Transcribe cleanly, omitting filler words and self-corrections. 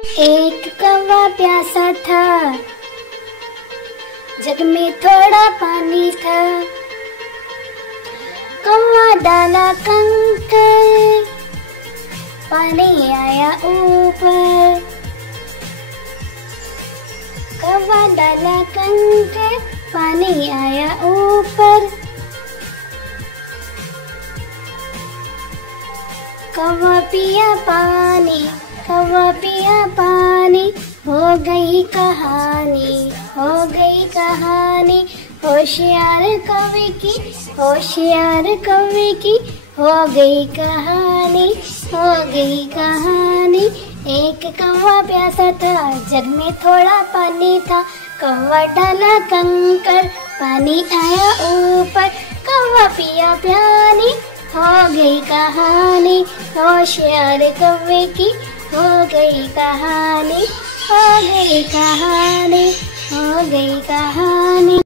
एक कौवा प्यासा था, जग में थोड़ा पानी था। कौवा डाला कंकर, पानी आया ऊपर। कौवा डाला कंकर, पानी आया ऊपर। कौवा पिया पानी, कौवा पिया पानी, हो गई कहानी, हो गई कहानी। होशियार कौवे की, होशियार कौवे की, हो गई कहानी, हो गई कहानी। एक कौवा प्यासा था, जग में थोड़ा पानी था। कौवा डाला कंकर, पानी आया ऊपर। कौवा पिया पानी, हो गई कहानी। होशियार कौवे की, हो गई कहानी, हो गई कहानी, हो गई कहानी।